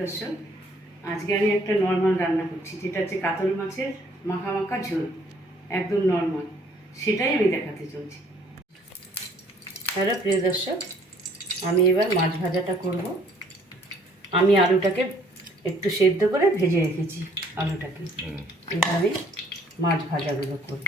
দর্শক, আজকে আমি একটা নর্মাল রান্না করছি, যেটা হচ্ছে কাতল মাছের মাখা মাখা ঝোল। একদম নর্মাল, সেটাই আমি দেখাতে চলছি। হ্যালো প্রিয় দর্শক, আমি এবার মাছ ভাজাটা করব। আমি আলুটাকে একটু সেদ্ধ করে ভেজে রেখেছি। আলুটাকে এবার আমি মাছ ভাজাগুলো করব।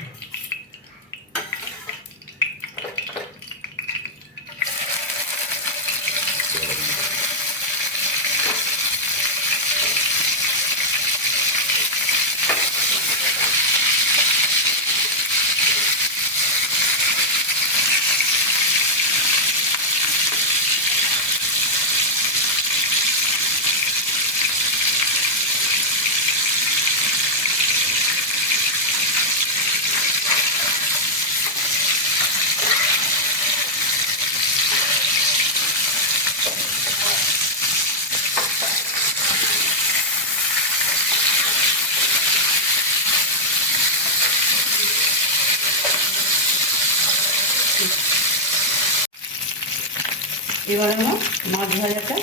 এবার আমার মাছ ভাজাটা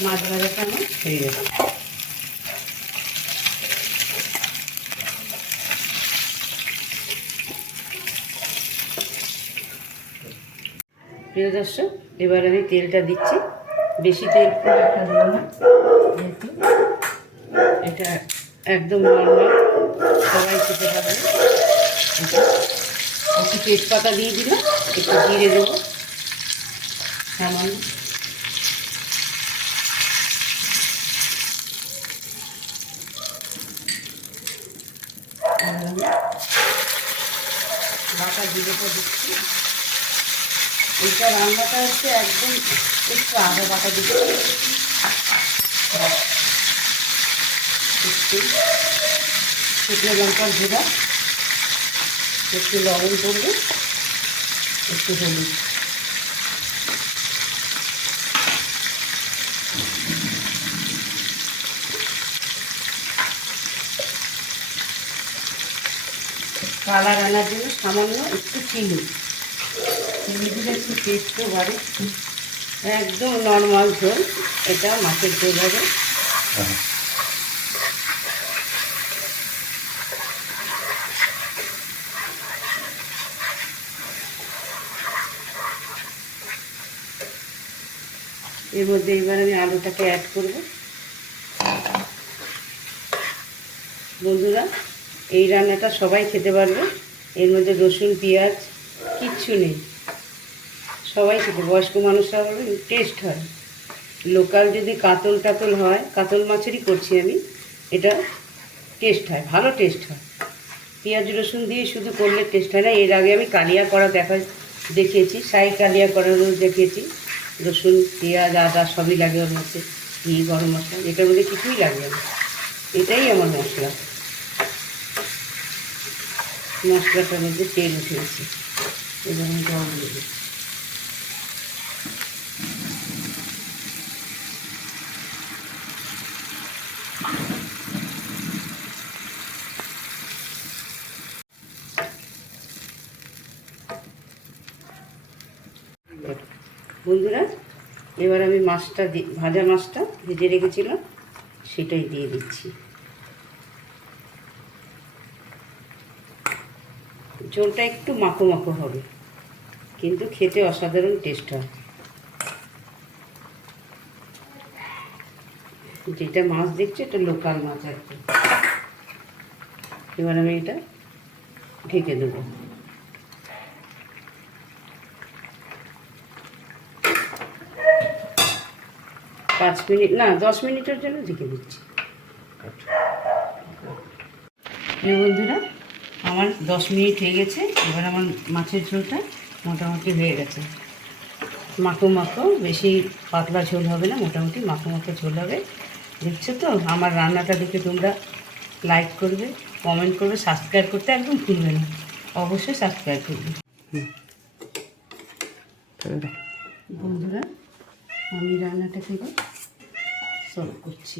আমার হয়ে গেছে। প্রিয় দর্শক, এবার আমি তেলটা দিচ্ছি। বেশি তেল খুব একটা দেবো না, যেহেতু এটা একদম নর্মাল, সবাই খেতে পারবে। একটু তেজপাতা দিয়ে দিলাম, একটু জিরে দেবো সামান্য, বাটা জিরেটা দিচ্ছি। এইটা রান্নাটা হচ্ছে একদম একটু আদা বাটা দিচ্ছি, একটু শুকনো লঙ্কার গুঁড়া, একটু লবণ করবে, একটু হলুদ। কালা রান্নার জন্য সামান্য একটু চিনি দিলে একটু টেস্টও বাড়ে। একদম নর্মাল ঝোল, এটা মাছের ঝোল হবে। এর মধ্যে এবার আমি আলুটাকে অ্যাড করব। বন্ধুরা, এই রান্নাটা সবাই খেতে পারবে। এর মধ্যে রসুন পেঁয়াজ কিচ্ছু নেই, সবাই খেতে, বয়স্ক মানুষরা বলে টেস্ট হয়। লোকাল যদি কাতল টাতল হয়, কাতল মাছেরই করছি আমি, এটা টেস্ট হয়, ভালো টেস্ট হয়। পেঁয়াজ রসুন দিয়ে শুধু করলে টেস্ট হয় না। এর আগে আমি কালিয়া করা দেখিয়েছি, সাই কালিয়া করারও দেখিয়েছি। রসুন পেঁয়াজ আদা সবই লাগে ওর মধ্যে, ঘি গরম মশলা, এটার মধ্যে কিছুই লাগবে না। এটাই আমার মশলা। মশলাটার মধ্যে তেল উঠে গেছে, এবার আমি জল দেবো। বন্ধুরা, এবার আমি মাছটা ভাজা মাছটা ভেজে রেখেছিলাম, সেটাই দিয়ে দিচ্ছি। ঝোলটা একটু মাখো মাখো হবে, কিন্তু খেতে অসাধারণ টেস্ট হয়। যেটা মাছ দেখছি এটা লোকাল মাছ আর কি। এবার আমি এটা ঢেকে দেবো। 5 মিনিট না 10 মিনিটের জন্য ঢেকে দিচ্ছি। বন্ধুরা, আমার 10 মিনিট হয়ে গেছে। এবার আমার মাছের ঝোলটা মোটামুটি হয়ে গেছে। মাখো মাখো, বেশি পাতলা ঝোল হবে না, মোটামুটি মাখো মাখো ঝোল হবে। দেখছো তো, আমার রান্নাটা দেখে তোমরা লাইক করবে, কমেন্ট করবে, সাবস্ক্রাইব করতে একদম ভুলবে না, অবশ্যই সাবস্ক্রাইব করবে। বন্ধুরা, আমি রান্নাটাকে এবার সার্ভ করছি।